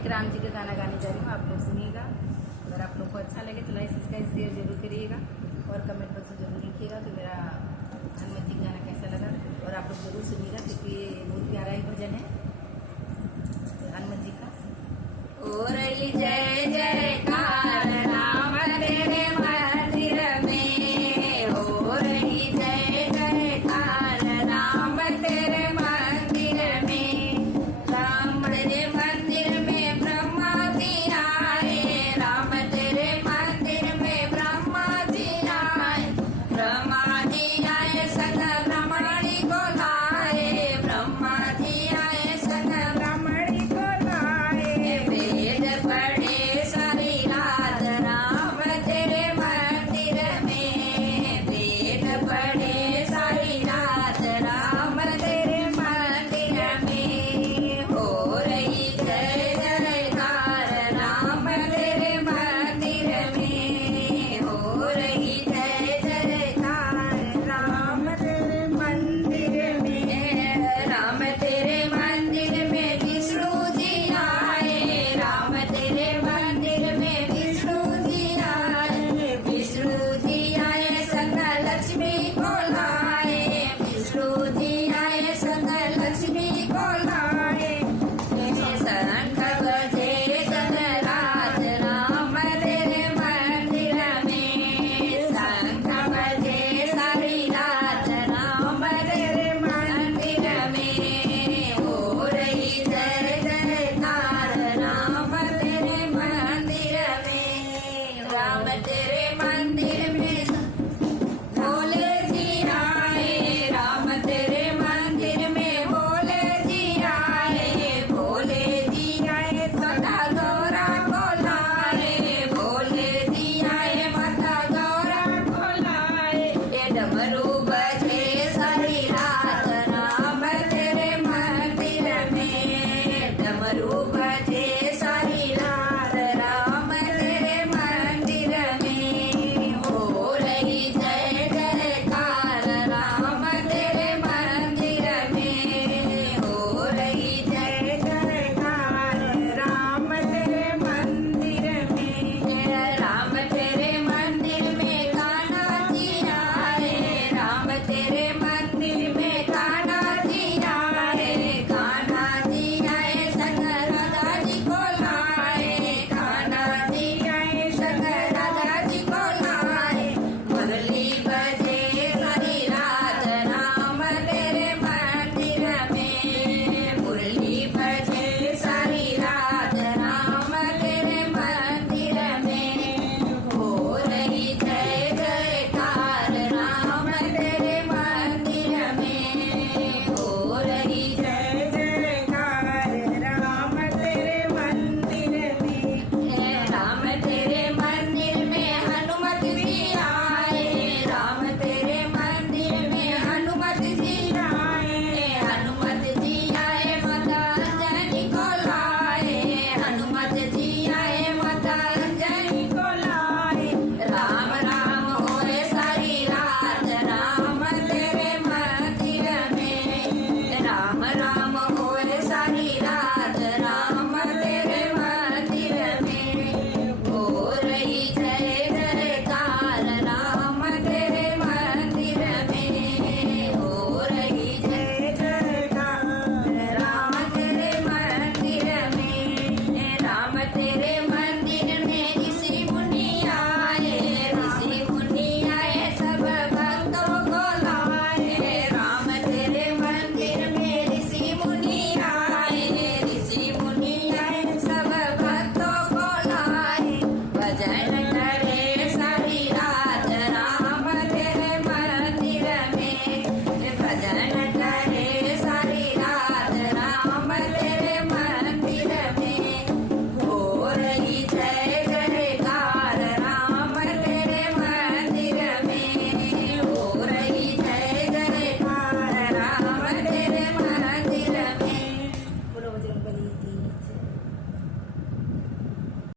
एक राम जी का गाना गाने जा रही हूँ, आप लोग सुनिएगा। अगर आप लोग को अच्छा लगे तो लाइक सब्सक्राइब शेयर जरूर करिएगा और कमेंट बॉक्स में जरूर लिखिएगा कि मेरा हनुमान जी का गाना कैसा लगा। और आप लोग जरूर सुनिएगा क्योंकि बहुत प्यारा ही भजन है हनुमान जी का। हो रही जय जयकार राम तेरे मंदिर में, हो रही जय जयकार राम तेरे मंदिर में। राम तेरे मंदिर में ब्रह्मा जी आए, राम तेरे मंदिर में ब्रह्मा जी आए। ब्रह्मा जी आए संग ब्रह्मणी को लाए, ब्रह्मा जी आए संग ब्रह्मणी को लाए। वेद पढ़े सारी रात राम तेरे मंदिर में, वेद पढ़े सारी रात राम तेरे मंदिर में। हो रही जय जयकार राम तेरे मंदिर में, हो रही जय जयकार राम तेरे मंदिर में। राम तेरे मंदिर में विष्णु जी आए, राम तेरे मंदिर में विष्णु जी आए। विष्णु जी आए संग लक्ष्मी को लाए, विष्णु जी आए संग लक्ष्मी को लाए। शंख बजे संग रात राम तेरे मंदिर में, शंख बजे सारी रात राम तेरे मंदिर में। हो रही जय जयकार राम तेरे मंदिर में, राम तेरे मंदिर में। भोले जी आए, राम तेरे मंदिर में भोले जी आए, भोले जी आए सदा गौरा को लाए, भोले जी आए माता गौरा को लाए। ये डमरू बजे सारी रात राम तेरे मंदिर में, डमरू बजे